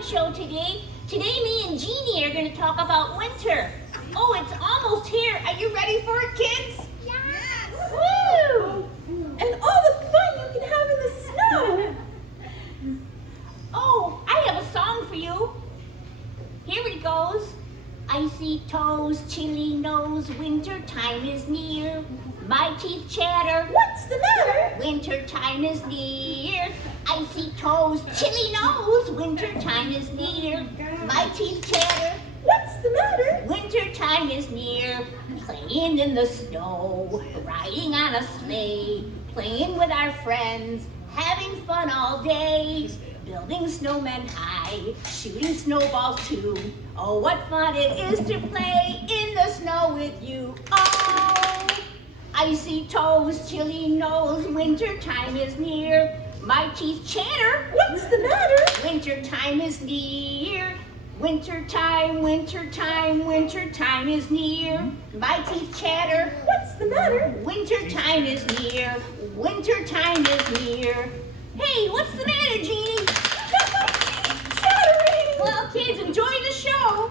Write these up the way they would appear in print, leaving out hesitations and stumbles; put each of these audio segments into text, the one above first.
puppet show today. Today me and Jeannie are going to talk about winter. Oh, it's almost here. Are you ready for it, kids? Yes! Woo! And all the fun you can have in the snow! Oh, I have a song for you. Here it goes. Icy toes, chilly nose, winter time is near. My teeth chatter. What's the matter? Winter time is near. Icy toes, chilly nose, winter time is near. My teeth chatter. What's the matter? Winter time is near. Playing in the snow, riding on a sleigh, playing with our friends, having fun all day, building snowmen high, shooting snowballs too. Oh, what fun it is to play in the snow with you. Oh, icy toes, chilly nose, winter time is near. My teeth chatter. What's the matter? Winter time is near. Winter time, winter time, winter time is near. My teeth chatter. What's the matter? Winter time is near. Winter time is near. Hey, what's the matter, Jeannie? Chattering! Well, kids, enjoy the show.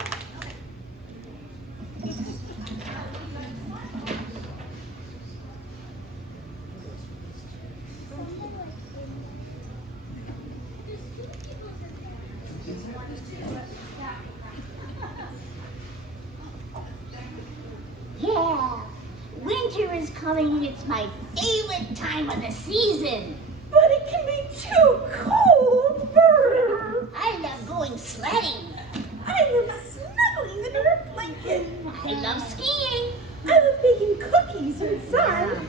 Yeah, winter is coming. It's my favorite time of the season. But it can be too cold. Brr. I love going sledding. I love snuggling under a blanket. I love skiing. I love baking cookies inside.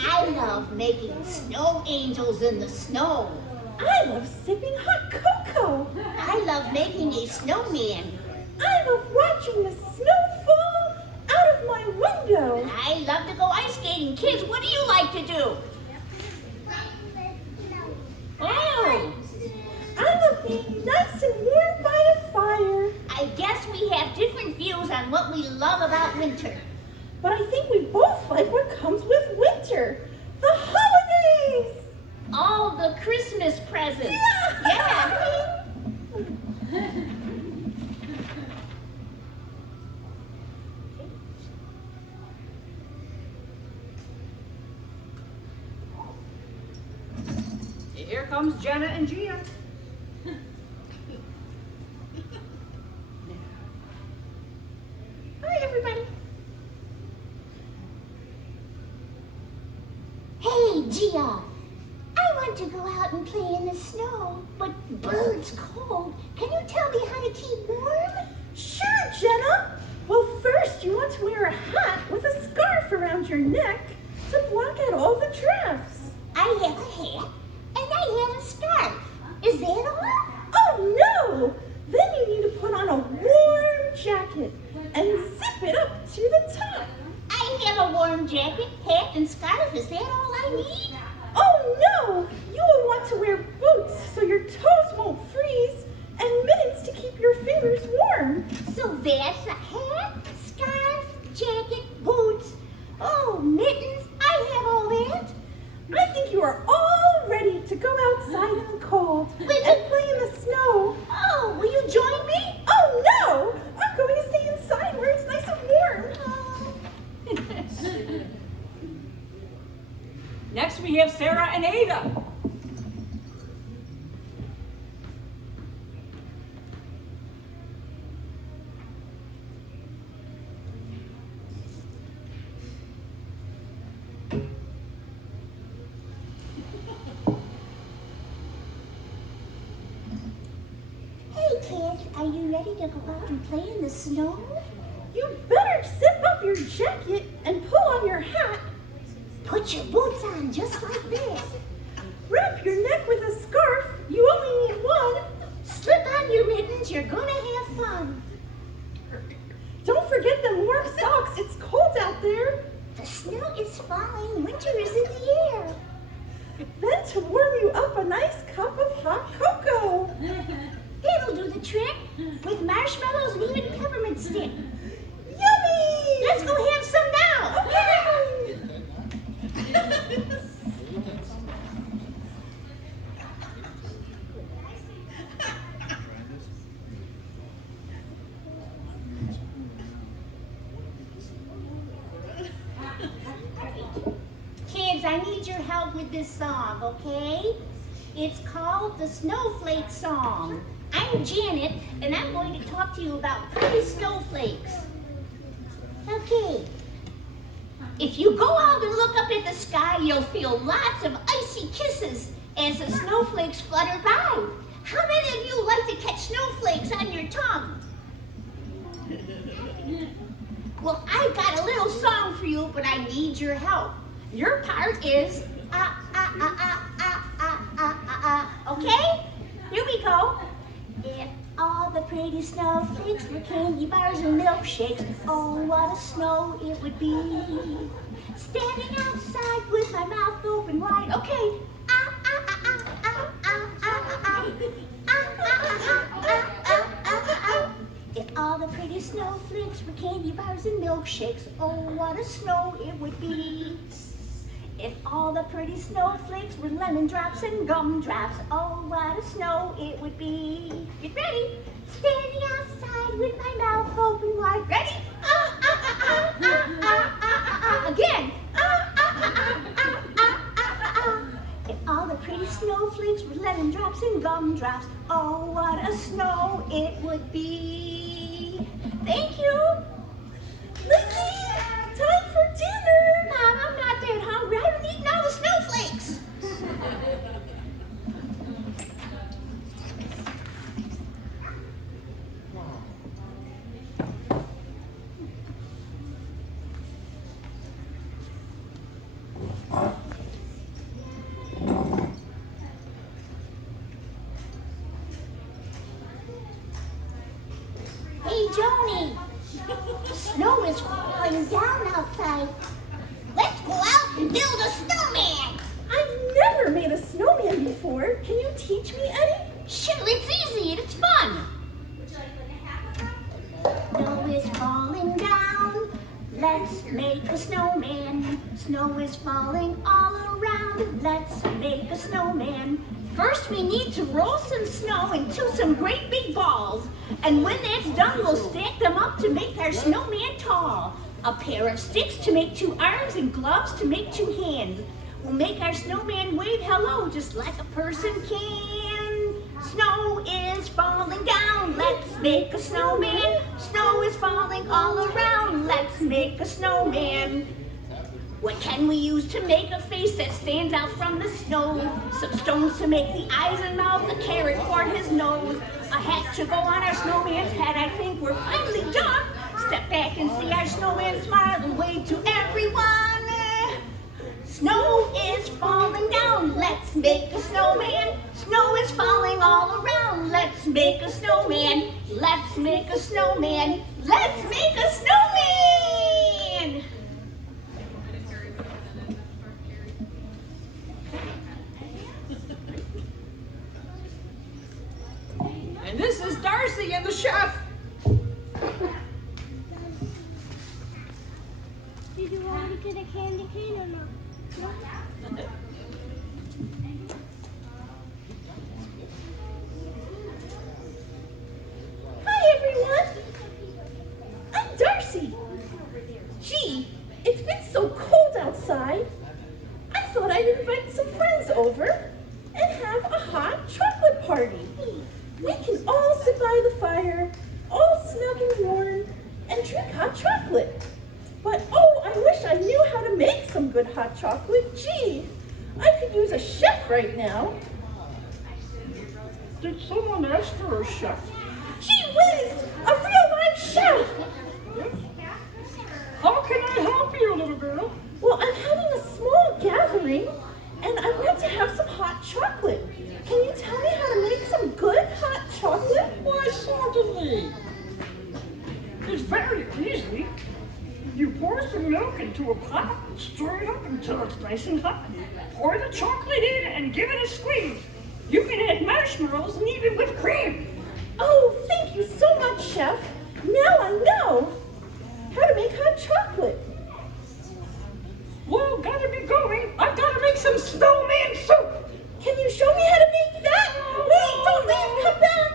I love making snow angels in the snow. I love sipping hot cocoa. I love making a snowman. I love watching the snow fall out of my window. I love to go ice skating. Kids, what do you like to do? Oh, I love being nice and warm by a fire. I guess we have different views on what we love about winter. But I think we both like what comes with winter. The holidays! All the Christmas presents. Yeah. Here comes Jenna and Gia. Hi, everybody. Hey, Gia. I want to go out and play in the snow, but it's cold. Can you tell me how to keep warm? Sure, Jenna. Well, first you want to wear a hat with a scarf around your neck to block out all the drafts. I have a hat and I have a scarf. Is that all? Oh, no! Then you need to put on a warm jacket and zip it up to the top. I have a warm jacket, hat, and scarf. Is that all I need? Oh, no! You will want to wear boots so your toes won't freeze and mittens to keep your fingers warm. So that's a hat, scarf, jacket, boots. Oh, mittens. I have all that. I think you are all ready to go outside in the cold and play in the snow. Oh, will you join me? Oh, no! I'm going to stay inside where it's nice and warm. Next we have Sarah and Ada. Hey, kids, are you ready to go out and play in the snow? You better zip up your jacket and pull on your hat. Put your boots on just like this. Wrap your neck with a scarf. You only need one. Slip on your mittens. You're gonna have fun. Don't forget them warm socks. It's cold out there. The snow is falling. Winter is in the air. Then to warm you up, a nice cup of hot cocoa. That'll do the trick. With marshmallows and even peppermint stick. Yummy! Let's go have some now. Okay! with this song, okay? It's called the Snowflake Song. I'm Janet, and I'm going to talk to you about pretty snowflakes. Okay. If you go out and look up at the sky, you'll feel lots of icy kisses as the snowflakes flutter by. How many of you like to catch snowflakes on your tongue? Well, I've got a little song for you, but I need your help. Your part is okay? Here we go. If all the pretty snowflakes were candy bars and milkshakes, oh, what a snow it would be. Standing outside with my mouth open wide, okay. If all the pretty snowflakes were candy bars and milkshakes, oh, what a snow it would be. If all the pretty snowflakes were lemon drops and gumdrops, oh, what a snow it would be. Get ready. Standing outside with my mouth open wide. Ready? Again. If all the pretty snowflakes were lemon drops and gumdrops, oh, what a snow it would be. Thank you. Lizzie, time for dinner. Mom, I'm not that hungry. I haven't eaten all the snowflakes. Hey, Joni. The snow is falling down outside. Let's go out and build a snowman. I've never made a snowman before. Can you teach me, Eddie? Sure, it's easy and it's fun. Snow is falling down. Let's make a snowman. Snow is falling all around. Let's make a snowman. First, we need to roll some snow into some great big balls. And when that's done, we'll stack them up to make our snowman tall. A pair of sticks to make 2 arms and gloves to make 2 hands. We'll make our snowman wave hello just like a person can. Snow is falling down. Let's make a snowman. Snow is falling all around. Let's make a snowman. What can we use to make a face that stands out from the snow? Some stones to make the eyes and mouth, a carrot for his nose, a hat to go on our snowman's head. I think we're finally done. Step back and see our snowman smile and wave to everyone. Snow is falling down. Let's make a snowman. Snow is falling all around. Let's make a snowman. Let's make a snowman. Let's make a snowman. And this is Darcy and the chef. Did you want to get a candy cane or no? Hi, everyone. I'm Darcy. Gee, it's been so cold outside. I thought I'd invite some friends over and have a hot chocolate party. We can all sit by the fire, all snug and warm, and drink hot chocolate. But oh, I wish I knew how to make some good hot chocolate. Gee, I could use a chef right now. Did someone ask for a chef? Gee whiz, a real life chef. How can I help you, little girl? Well, I'm having a small gathering, and I want to have some hot chocolate. Can you tell me how to make some good hot chocolate? Why, certainly. It's very easy. You pour some milk into a pot, stir it up until it's nice and hot. Pour the chocolate in and give it a squeeze. You can add marshmallows and even whipped cream. Oh, thank you so much, Chef. Now I know how to make hot chocolate. Well, gotta be going. I've gotta make some snowman soup. Can you show me how to make that? Wait, don't leave, come back.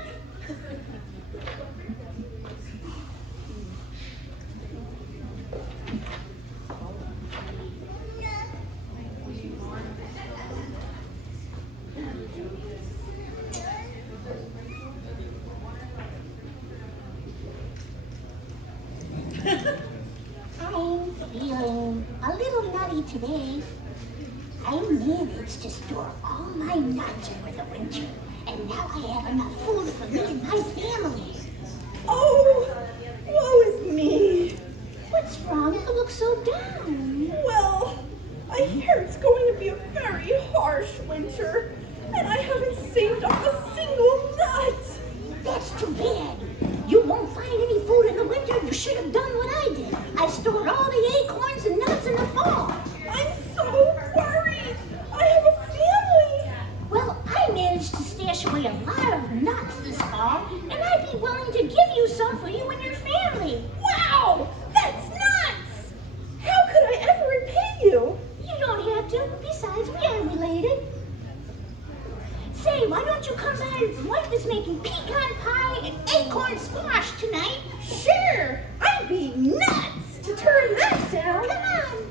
today. I managed to store all my nuts for the winter, and now I have enough food for me and my family. Oh, woe is me. What's wrong? You look so down. Well, I hear it's going to be a very harsh winter, and I haven't saved up a single nut. That's too bad. You won't find any food in the winter. You should have done what I did. I stored all the acorns and nuts in the fall. I'm so worried. I have a family. Well, I managed to stash away a lot of nuts this fall, and I'd be willing to give you some for you and your family. Wow, that's nuts. How could I ever repay you? You don't have to. Besides, we are related. Say, why don't you come by? Wife is making pecan pie and acorn squash tonight. Sure, I'd be nuts to turn that down. Come on.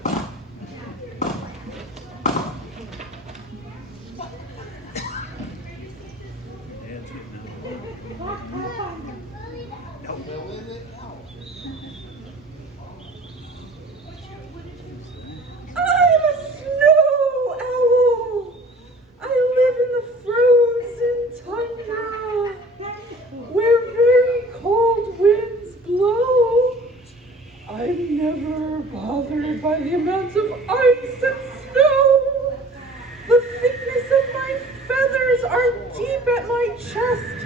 I'm a snow owl. I live in the frozen tundra, where very cold winds blow. I'm never bothered by the amount of ice and snow. The thickness of my feathers are deep at my chest,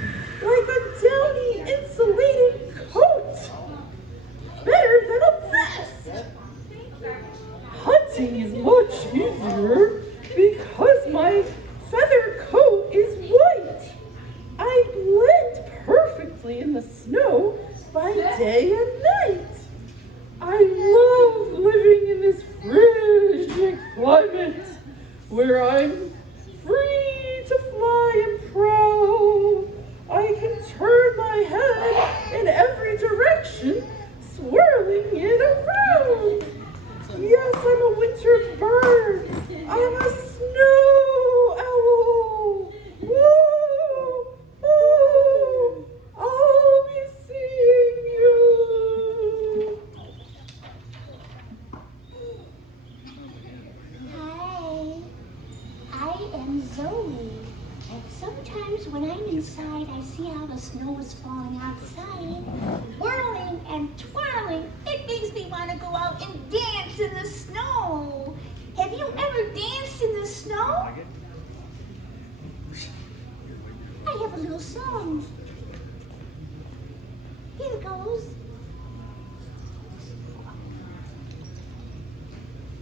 like a downy insulated coat. Better than a vest. Hunting is much easier because my feather coat is white. I blend perfectly in the snow by day and night. I love living in this frigid climate where I'm free to fly and prowl. I can turn my head in every direction, swirling it around. Yes, I'm a winter bird. I'm a snow owl. Woo! Woo! I'll be seeing you. Hi, I am Zoe. And sometimes when I'm inside, I see how the snow is falling outside, whirling and twirling. It makes me want to go out and dance in the snow. Have you ever danced in the snow? I have a little song. Here goes.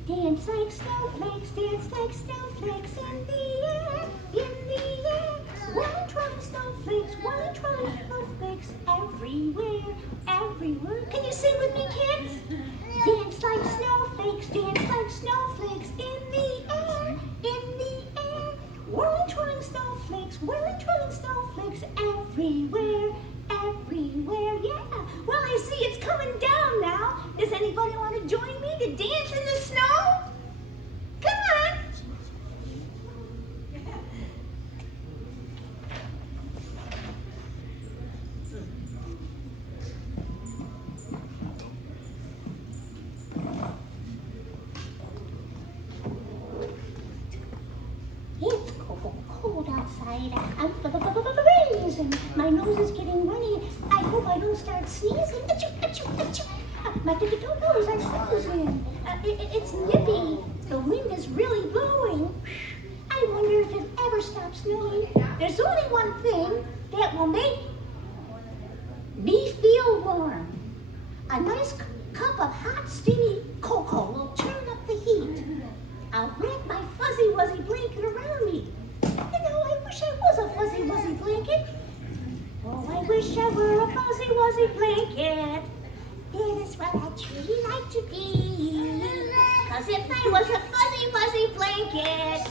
Dance like snowflakes in the air, in the air. Whirling, twirling snowflakes, whirling, twirling snowflakes everywhere, everywhere. Can you sing with me, kids? Dance like snowflakes in the air, in the air. Whirling, twirling snowflakes, whirling, twirling snowflakes everywhere, everywhere. Yeah. Well, I see it's coming down now. Does anybody want to join me to dance in the snow? Come on. It's cold outside. I'm freezing. My nose is getting runny. I hope I don't start sneezing. Achoo, achoo, achoo. My toes are frozen. It's nippy. The wind is really blowing. I wonder if it ever stops snowing. There's only one thing that will make me feel warm. A nice cup of hot, steamy cocoa will turn up the heat. I'll wrap my fuzzy wuzzy blanket around me. You know, I wish I was a fuzzy wuzzy blanket. Oh, I wish I were a fuzzy wuzzy blanket. That is what I'd truly like to be. 'Cause if I was a fuzzy wuzzy blanket,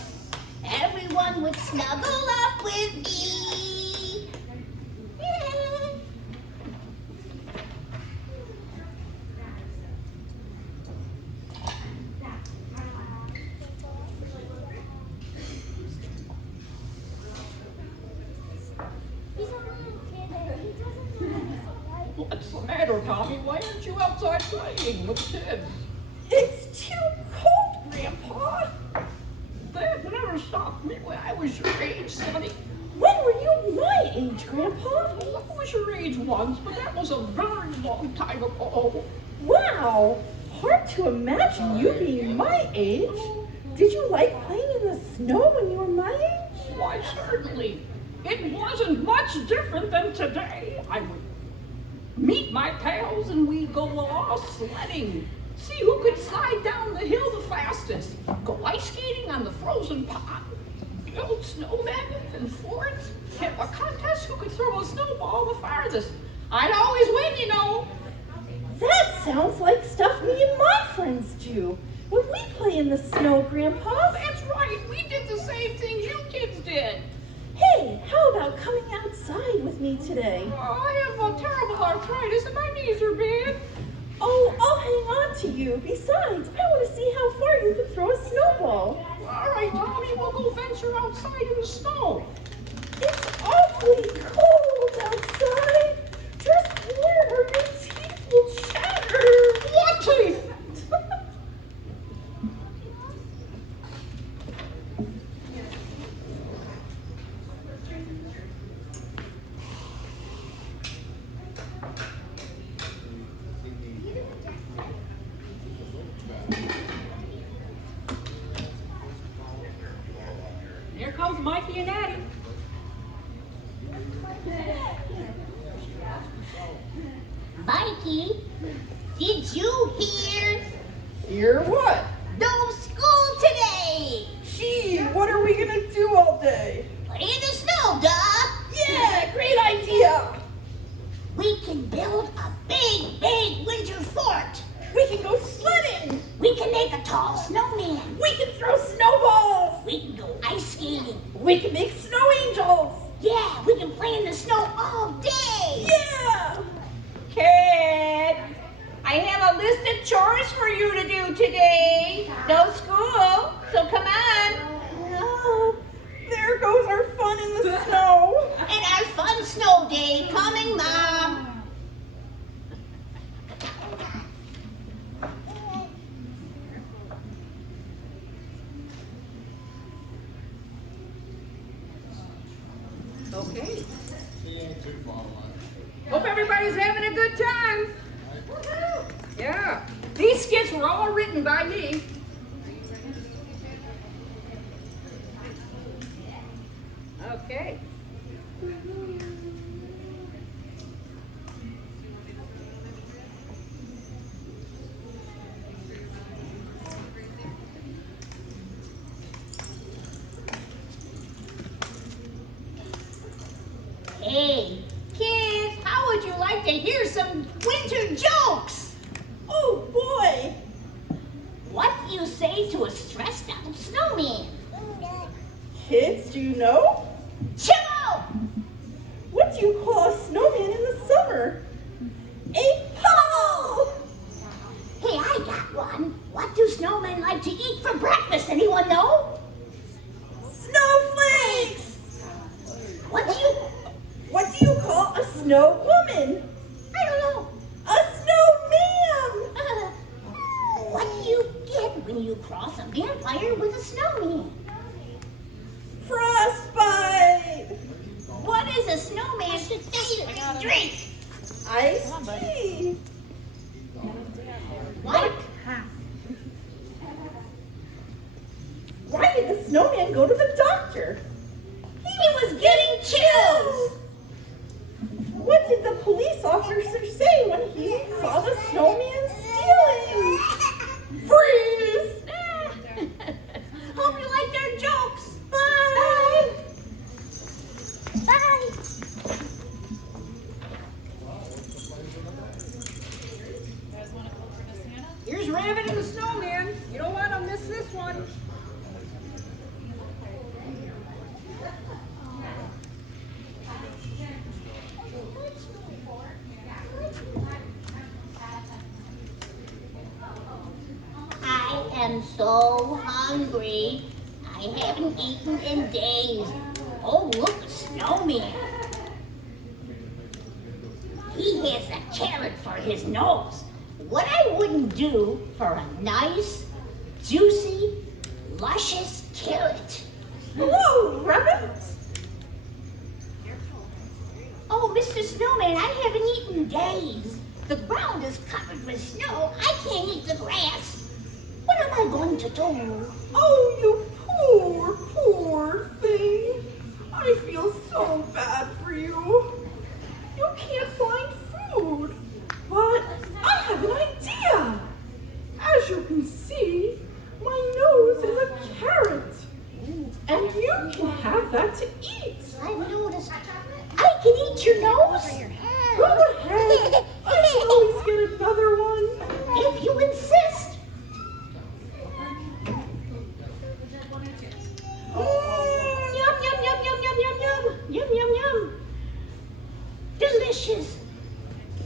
everyone would snuggle up with me. Yeah. What's the matter, Tommy? Why aren't you outside playing with the kids? It's too cold, Grandpa. was your age, Sonny. When were you my age, Grandpa? I was your age once, but that was a very long time ago. Wow, hard to imagine you being my age. Did you like playing in the snow when you were my age? Why, certainly. It wasn't much different than today. I would meet my pals and we'd go all sledding. See who could slide down the hill the fastest. Go ice skating on the frozen pond. Build snowmen and forts. Have a contest who could throw a snowball the farthest. I'd always win, you know. That sounds like stuff me and my friends do when we play in the snow, Grandpa. That's right. We did the same things you kids did. Hey, how about coming outside with me today? Oh, I have a terrible arthritis and my knees are bad. Oh, I'll hang on to you. Besides, I want to see how far you can throw a snowball. All right, Tommy, we'll go venture outside in the snow. It's awfully cold outside. Just warm or your teeth will shatter. What teeth? Here comes Mikey and Addie. Mikey, did you hear? Hear what? No school today. Gee, what are we gonna do all day? Play in the snow, duh. Yeah, great idea. We can build a big, big winter fort. We can go sledding. We can make a tall snowman. We can throw snowballs. We can go ice skating. We can make snow angels. Yeah, we can play in the snow all day. Yeah. Kids, I have a list of chores for you to do today. No school, so come on. Oh, there goes our fun in the snow. And our fun snow day coming, Mom. Okay. Hope everybody's having a good time. Yeah. These skits were all written by me. Okay. Hey, kids, how would you like to hear some winter jokes? Oh boy. What do you say to a stressed out snowman? Kids, do you know? Chimmo! What do you call a snowman in the summer? A puddle. Hey, I got one. What do snowmen like to eat for breakfast? Anyone know? Snowflakes. What do you call a snow woman? I don't know. A snowman. What do you get when you cross a vampire with a snowman? Frostbite. What is a snowman's favorite drink? Iced tea. What? Why did the snowman go to the doctor? He was getting chills. What did the police officer say when he saw the snowman stealing? Freeze! Hope you liked our jokes. Bye. Bye. Here's Rabbit and the Snowman. You don't want to miss this one. I am so hungry. I haven't eaten in days. Oh, look, a snowman. He has a carrot for his nose. What I wouldn't do for a nice, juicy, luscious carrot. Hello, Rabbit. Oh, Mr. Snowman, I haven't eaten in days. The ground is covered with snow. I can't eat the grass. What am I going to do? Oh, you poor thing. I feel so bad for you. You can't find food. But I have an idea. As you can see, my nose is a carrot. And you can have that to eat. I've noticed. I can eat your nose? Go ahead. I can always get another one. If you insist. Yum, yum, yum, yum, yum, yum, yum. Yum, yum, yum. Delicious.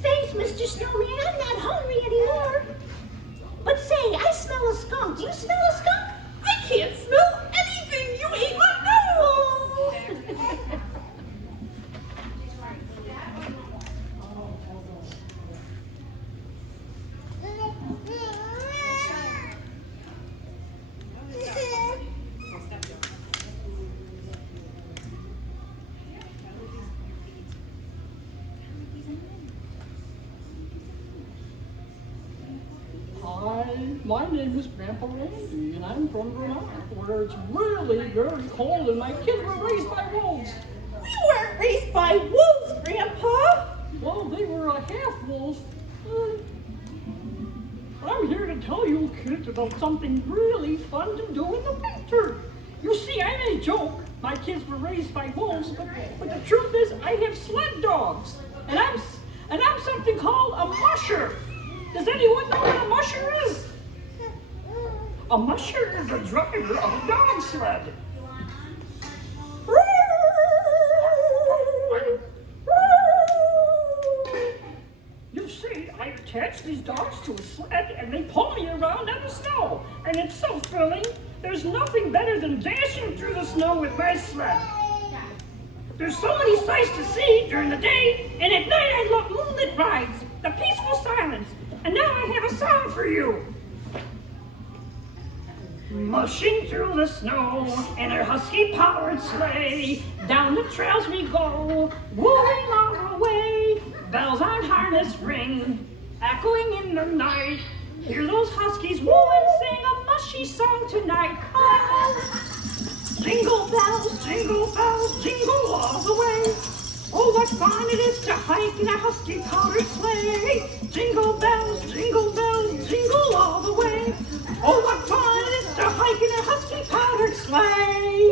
Thanks, Mr. Snowman. I'm not hungry anymore. But say, I smell a skunk. Do you smell a skunk? I can't smell anything. You ate my nose. Hi, my name is Grandpa Randy, and I'm from Vermont, where it's really very cold, and my kids were raised by wolves. We weren't raised by wolves, Grandpa. Well, they were a half wolf. I'm here to tell you kids about something really fun to do in the winter. You see, I made a joke. My kids were raised by wolves, but the truth is, I have sled dogs, and I'm something called a musher. Does anyone know what a musher is? A musher is the driver of a dog sled. You see, I attach these dogs to a sled and they pull me around in the snow. And it's so thrilling. There's nothing better than dashing through the snow with my sled. There's so many sights to see during the day, and at night I love moonlit rides, the peaceful silence. And now I have a song for you. Mushing through the snow in our husky-powered sleigh, down the trails we go, wooing our way. Bells on harness ring, echoing in the night. Hear those huskies woo and sing a mushy song tonight. Oh, jingle bells, jingle all the way. Oh, what fun it is to hike in a husky-powered sleigh. Jingle bells, jingle all the way. Oh, what fun it is to hike in a husky-powered sleigh.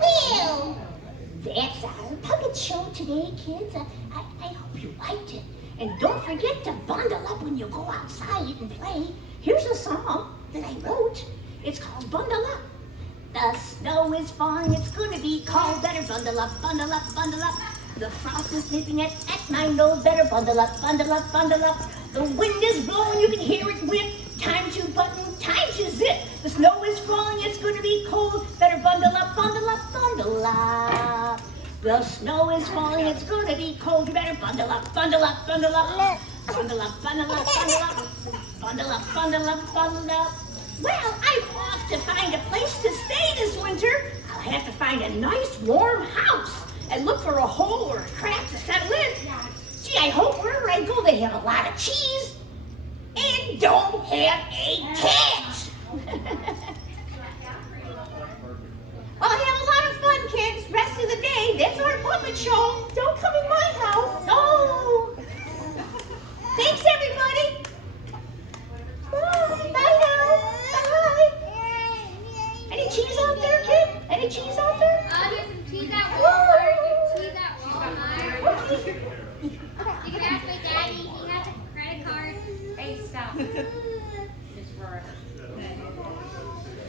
Well, that's our puppet show today, kids. I hope you liked it. And don't forget to bundle up when you go outside and play. Here's a song that I wrote. It's called Bundle Up. The snow is falling, it's gonna be cold. Better bundle up, bundle up, bundle up. The frost is nipping at my nose. Better bundle up, bundle up, bundle up. The wind is blowing, you can hear it whip. Time to button, time to zip. The snow is falling, it's gonna be cold. Better bundle up, bundle up, bundle up. The snow is falling, it's gonna be cold. You better bundle up, bundle up, bundle up. Bundle up, bundle up, bundle up. Bundle up, bundle up, bundle up. Well, I'm off to find a place to stay this winter. I'll have to find a nice warm house and look for a hole or a crack to settle in. Gee, I hope wherever I go they have a lot of cheese and don't have a cat. Well, have a lot of fun, kids. Rest of the day. That's our puppet show. Don't come in my house. No. Thanks, everybody. Bye. Bye now. Bye. Any cheese out there, kid? Any cheese out there? There's some cheese out there. Cheese out Okay. You can ask my daddy. He has a credit card. Hey, stop. Just for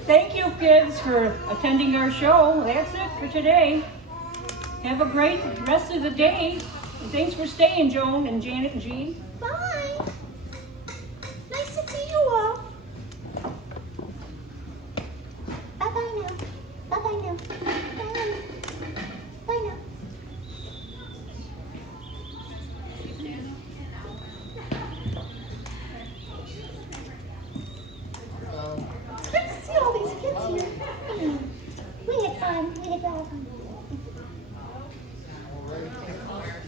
Thank you, kids, for attending our show. That's it for today. Have a great rest of the day. And thanks for staying, Joan and Janet and Jean. Bye.